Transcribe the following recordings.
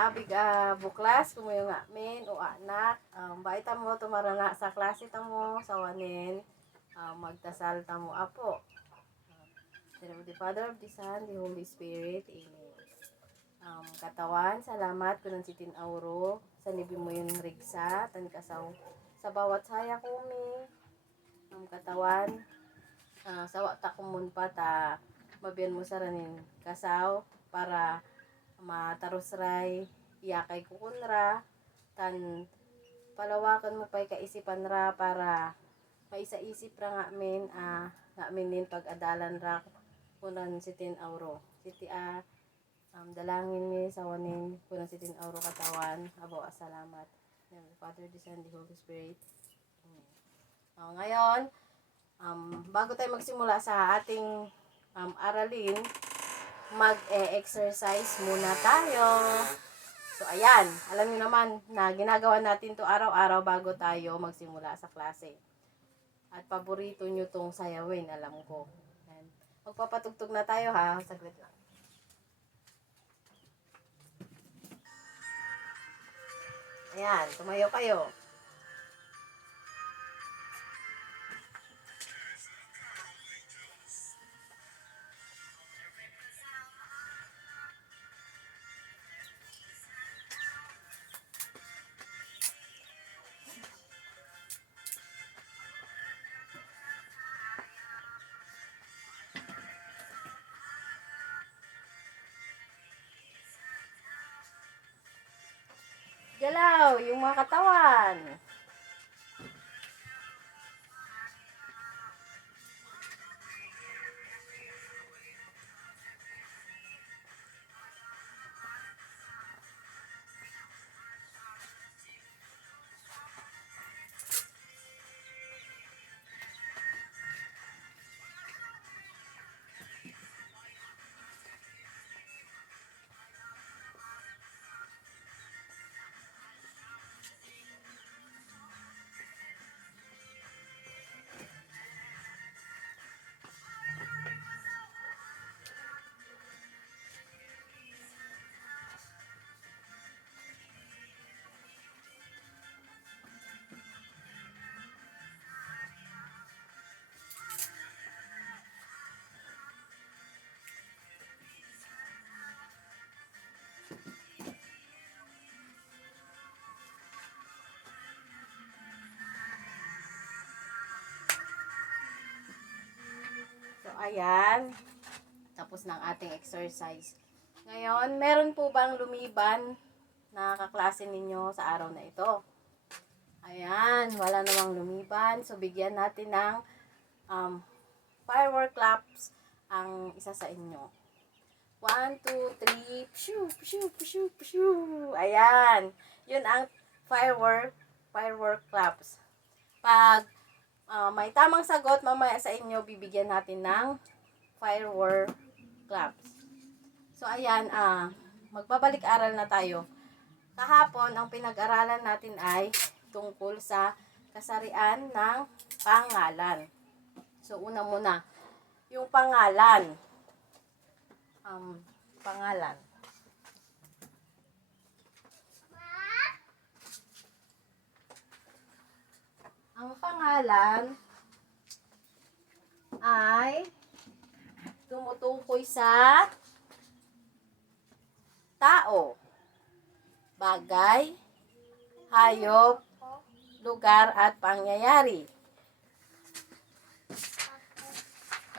abig buklas kumayo nga min o anak baita mo tumarana sa klase tamo sawanin magdasal tamo apo. In the name of the Father, of the Son, the Holy Spirit. Amen. Katawan, salamat kunan si Tinauro sa libi mo yung rigsa tan kasaw sa bawat saya kumi. Katawan, sawa ta kumun pa ta mabiyan mo saranin kasaw para matarusray iyakay kukunra tan palawakan mo pa'y kaisipan ra para maisa-isip ra nga min nin pag-adalan ra kunan si Tinauro siti dalangin mi sawanin kunan si Tinauro katawan abo salamat ng Father, the Son, the Holy Spirit. Amen. Ngayon bago tayo magsimula sa ating aralin, mag-exercise muna tayo. So ayan, alam niyo naman na ginagawa natin to araw-araw bago tayo magsimula sa klase. At paborito nyo tong sayawin, alam ko. Ayan. Magpapatugtog na tayo ha, saglit lang. Ayan, tumayo kayo. Galaw, yung mga katawan. Ayan, tapos ng ating exercise. Ngayon, meron po bang lumiban na kaklase ninyo sa araw na ito? Ayan, wala namang lumiban. So, bigyan natin ng firework claps ang isa sa inyo. 1, 2, 3, pshoo, pshoo, pshoo, pshoo. Ayan, yun ang firework claps. Pag may tamang sagot, mamaya sa inyo, bibigyan natin ng firework claps. So, ayan, magbabalik-aral na tayo. Kahapon, ang pinag-aralan natin ay tungkol sa kasarian ng pangalan. So, una muna, yung pangalan. Pangalan. Ang pangalan ay tumutukoy sa tao, bagay, hayop, lugar at pangyayari.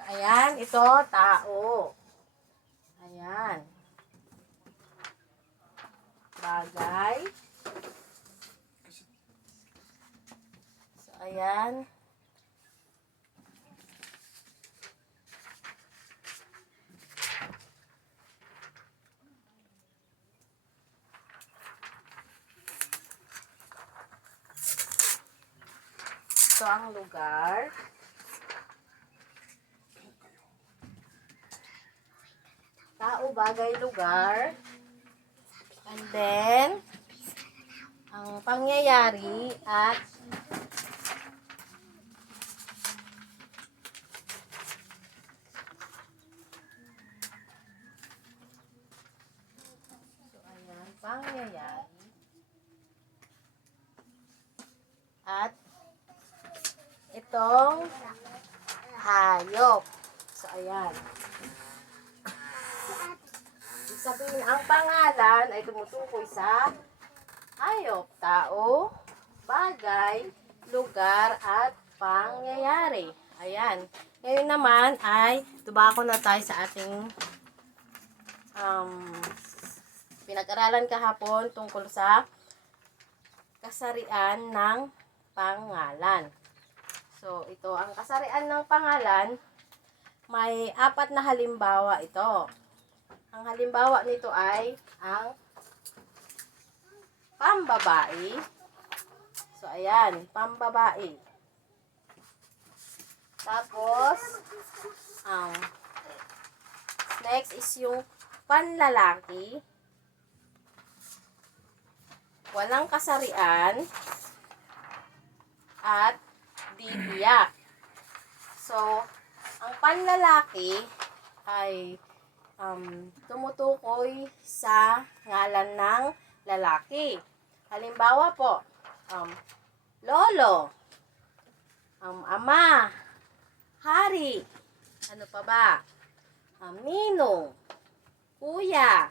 Ayan, ito tao. Ayan. Bagay. Ayan. Ito ang lugar. Tao, bagay, lugar. And then, ang pangyayari at pangyayari at itong hayop. So, ayan. Ibig sabihin, ang pangalan ay tumutukoy sa hayop, tao, bagay, lugar, at pangyayari. Ayan. Ngayon naman ay tubako na tayo sa ating pinag-aralan kahapon tungkol sa kasarian ng pangalan. So, ito ang kasarian ng pangalan. May 4 na halimbawa ito. Ang halimbawa nito ay ang pambabae. So, ayan, pambabae. Tapos, next is yung panlalaki. Walang kasarian at di tiyak. So, ang panlalaki ay tumutukoy sa ngalan ng lalaki. Halimbawa po, lolo, ama, hari, ano pa ba? Ninong, kuya,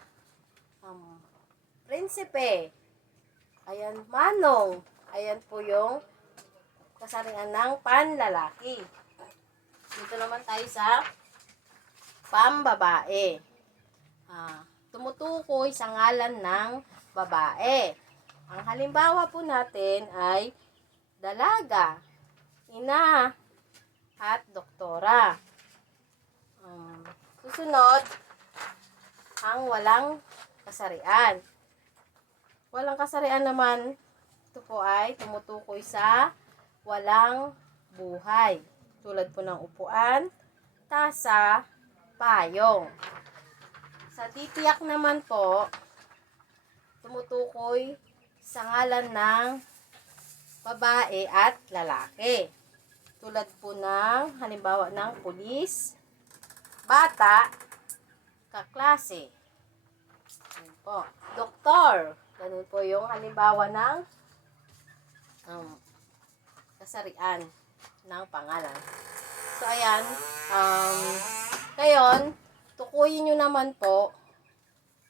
prinsipe, ayan, manong, ayan po yung kasarian ng panlalaki. Dito naman tayo sa pambabae. Tumutukoy sa ngalan ng babae. Ang halimbawa po natin ay dalaga, ina, at doktora. Susunod, ang walang kasarian. Walang kasarian naman, ito po ay tumutukoy sa walang buhay. Tulad po ng upuan, tasa, payong. Sa titiyak naman po, tumutukoy sa ngalan ng babae at lalaki. Tulad po ng halimbawa ng pulis, bata, kaklase. Yan po. Doktor. Ganun po yung halimbawa ng kasarian ng pangalan. So, ayan. Ngayon, tukuyin nyo naman po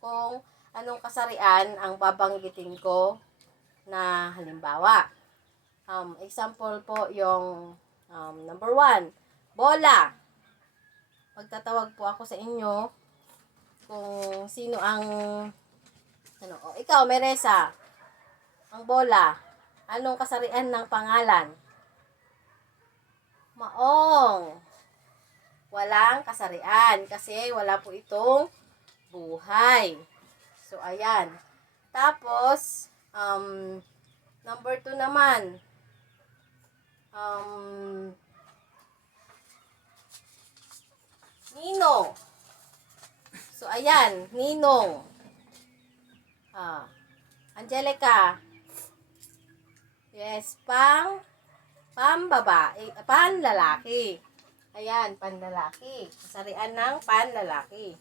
kung anong kasarian ang babanggitin ko na halimbawa. Example po yung number 1, bola. Magtatawag po ako sa inyo kung sino ang ikaw, Meresa. Ang bola. Anong kasarian ng pangalan? Maong. Walang kasarian kasi wala po itong buhay. So, ayan. Tapos, number 2 naman. Ninong. So, ayan. Ninong. Angelica. Yes, pambabae, panlalaki. Ayan, panlalaki. Kasarian ng panlalaki.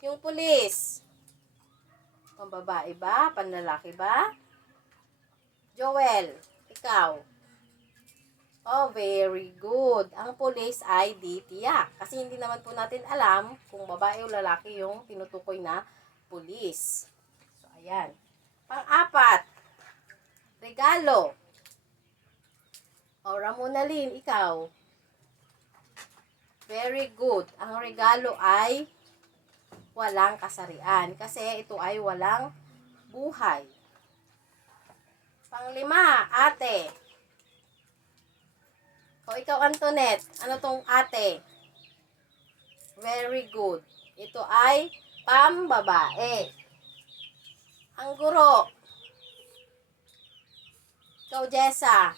Yung pulis. Pambabae ba? Panlalaki ba? Joel, ikaw. Oh, very good. Ang pulis ay di tiyak. Kasi hindi naman po natin alam kung babae o lalaki yung tinutukoy na pulis. So, ayan. Pang-4, regalo. O, Ramonalyn, ikaw. Very good. Ang regalo ay walang kasarian. Kasi ito ay walang buhay. Pang-5, ate. O, ikaw, Antoinette. Ano tong ate? Very good. Ito ay pambabae. Ang guro. Ikaw, Jessa.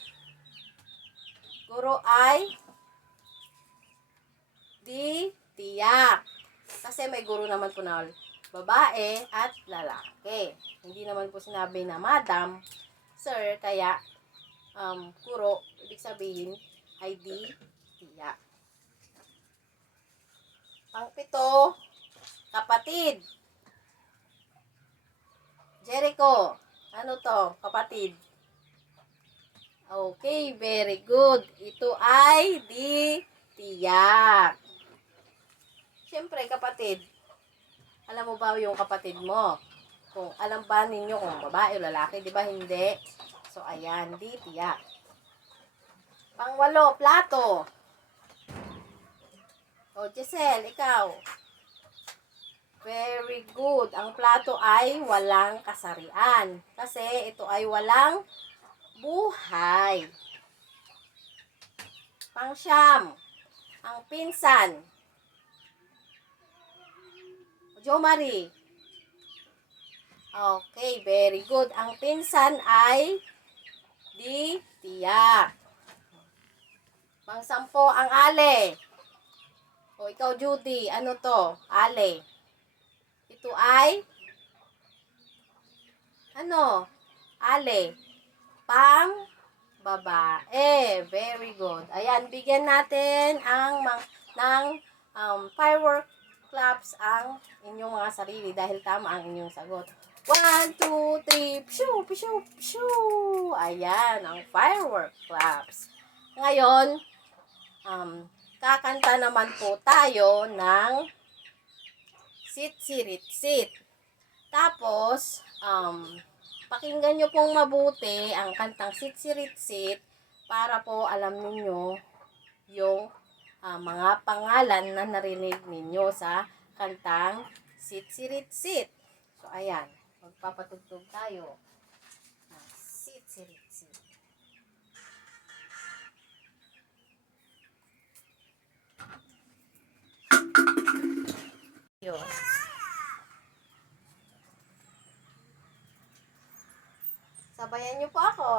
Guro ay di tiyak. Kasi may guro naman po na babae at lalaki. Hindi naman po sinabi na madam, sir, kaya guro, ibig sabihin ay di tiyak. Pang-7, kapatid. Jericho. Ano to, kapatid? Okay, very good. Ito ay di tiyak. Siyempre, kapatid. Alam mo ba yung kapatid mo? Kung alam ba ninyo kung babae o lalaki, di ba hindi? So, ayan, di tiyak. Pangwalo, plato. O, Giselle, ikaw. Very good. Ang plato ay walang kasarian. Kasi ito ay walang buhay. Pangsyam, ang pinsan. Jo Marie. Okay, very good. Ang pinsan ay di tiyak. Pangsampo, ang ale. O ikaw, Judy, ano to? Ale. Ito ay ano? Ale. Pang babae. Very good. Ayan, bigyan natin ng firework claps ang inyong mga sarili dahil tama ang inyong sagot. 1, 2, 3, pshoo, pshoo, pshoo. Ayan, ang firework claps. Ngayon, kakanta naman po tayo ng sit, sirit, sit. Tapos, pakinggan nyo pong mabuti ang kantang sit, sirit, sit para po alam ninyo yung mga pangalan na narinig ninyo sa kantang sit, sirit, sit. So, ayan. Magpapatugtog tayo. Sit, sirit, sit. Yun. Sabayan niyo po ako.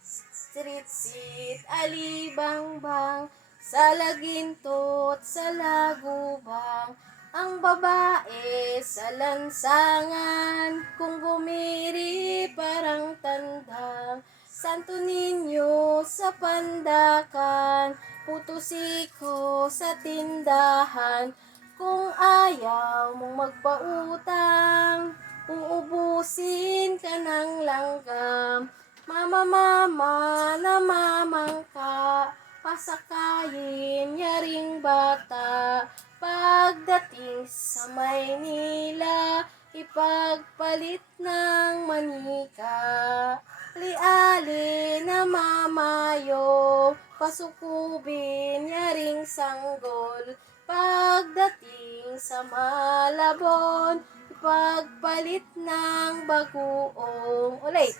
Sit, sit, alibang-bang, sa lagintot, sa lagubang, ang babae sa lansangan, kung gumiri parang tandang, Santo Niño sa pandakan, putusiko sa tindahan, kung ayaw mong magpautang, uubusin ka ng langgam, mama, mama, namamangka, pasakayin yaring bata. Pagdating sa Maynila, ipagpalit ng manika. Ali-ali namamayo, pasukubin yaring sanggol. Pagdating sa Malabon, ipagpalit ng bagoong. Ulit.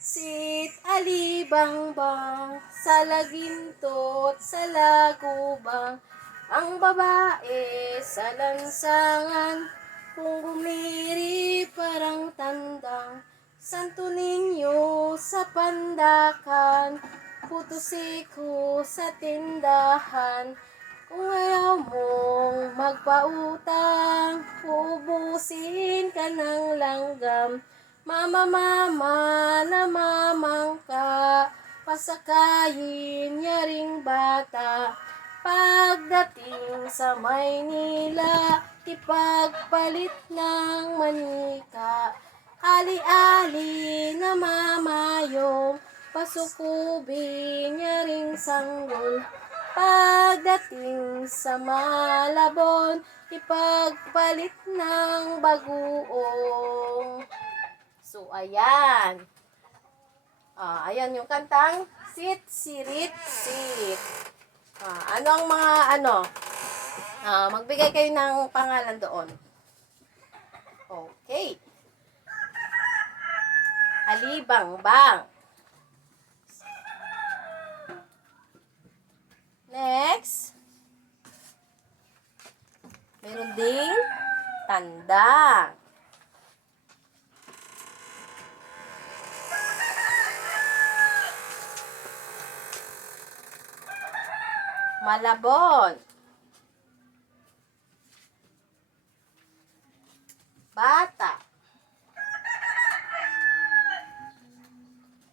Sit, alibang-bang, sa lagintot, sa lagubang, ang babae sa lansangan, kung gumiri parang tandang, Santo Niño sa pandakan, putusiko sa tindahan, kung ayaw mong magpautang, uubusin ka ng langgam, mama, mama, namamangka, pasakayin yaring bata. Pagdating sa Maynila, ipagpalit ng manika. Ali-ali namamayong, pasukubin yaring sanggol. Pagdating sa Malabon, ipagpalit ng bagoong. So, ayan. Ayan yung kantang sit, sirit, sit. Ano ang mga magbigay kayo ng pangalan doon. Okay. Alibang-bang. Next. Meron ding tandang. Malabon. Bata.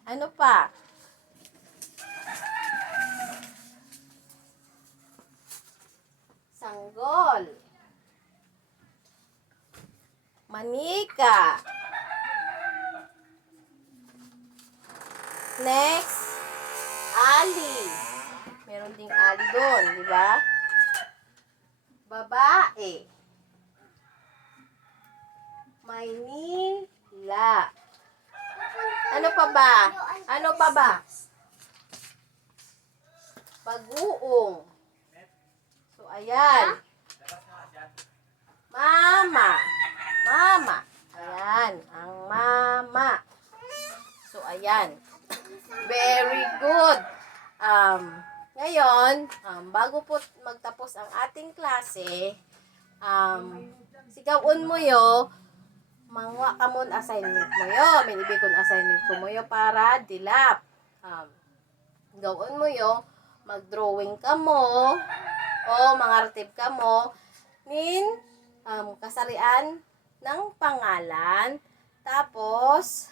Ano pa? Sanggol. Manika. Next, ali. Meron ding ali doon, di ba? Babae. Maynila. Ano pa ba? Ano pa ba? Baguong. So, ayan. Mama. Mama. Ayan. Ang mama. So, ayan. Very good. Ngayon, bago po magtapos ang ating klase, sigawon mo yo, mangwa ka mo assignment mo yo. May ibig kong assignment ko mo yo para dilap. Gawon mo yo, mag-drawing ka mo, o mangartib ka mo, kasarian ng pangalan. Tapos,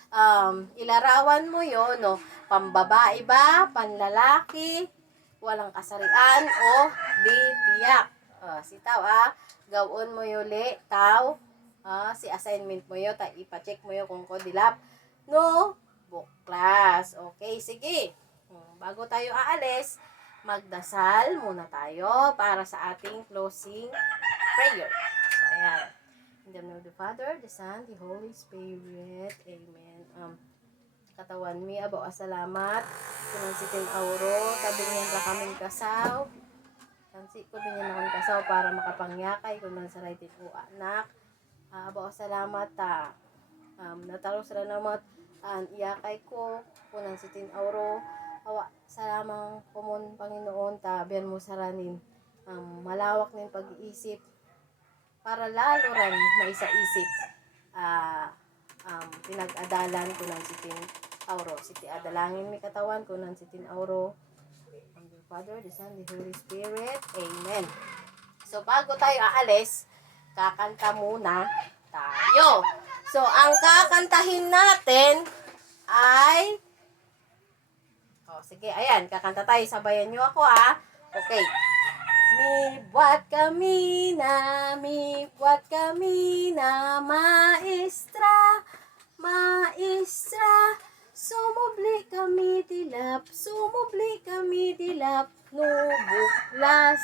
ilarawan mo yun, no? Pambabae ba, panlalaki, walang kasarian, o di tiyak. Sitaw, gawon mo yun li, taw, si assignment mo yun, ipacheck mo yun kung kodilap, no, book class. Okay, sige. Bago tayo aalis, magdasal muna tayo para sa ating closing prayer. So, ayan. In the name of the Father, the Son, the Holy Spirit. Amen. Katawan mi, abaw asalamat. Kunang siting auro, tabingin ka kaming kasaw. Kansi ko binyan akong kasaw para makapangyakay. Kunang saray tito anak. Abaw asalamat ta. Nataro sila namat. Iyakay ko. Kunang siting auro. Awa, salamang kumun Panginoon ta. Biyan mo saranin. Malawak nin pag-iisip. Para lalo rin maisaisip pinag-adalan ko ng sitin auro. Siti adalangin mi katawan ko ng sitin auro. And the Father, the Son, the Holy Spirit. Amen. So, bago tayo aalis, kakanta muna tayo. So, ang kakantahin natin ay sige, ayan, kakanta tayo. Sabayan nyo ako, Okay. Mi buat kami na maestra, maestra, sumubli kami dilap, nubuklas,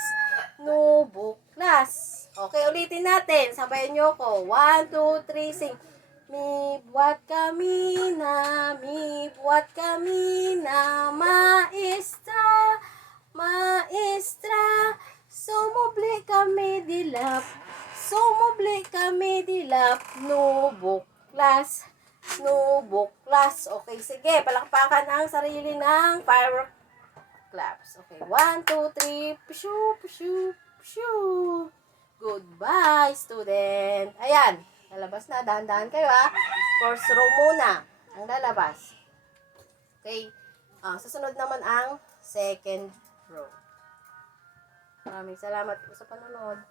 nubuklas. Okay, ulitin natin, sabayan nyo ko, 1, 2, 3, sing. Mi buat kami na maestra, maestra, sumubli kami dilap, nubuklas, nubuklas. Okay, sige, palakpakan ang sarili ng firework claps. Okay, 1, 2, 3, pushu, pushu, pushu. Goodbye, student. Ayan, lalabas na, dahan-dahan kayo First row muna ang lalabas. Okay, susunod naman ang second row. Maraming salamat po sa panonood.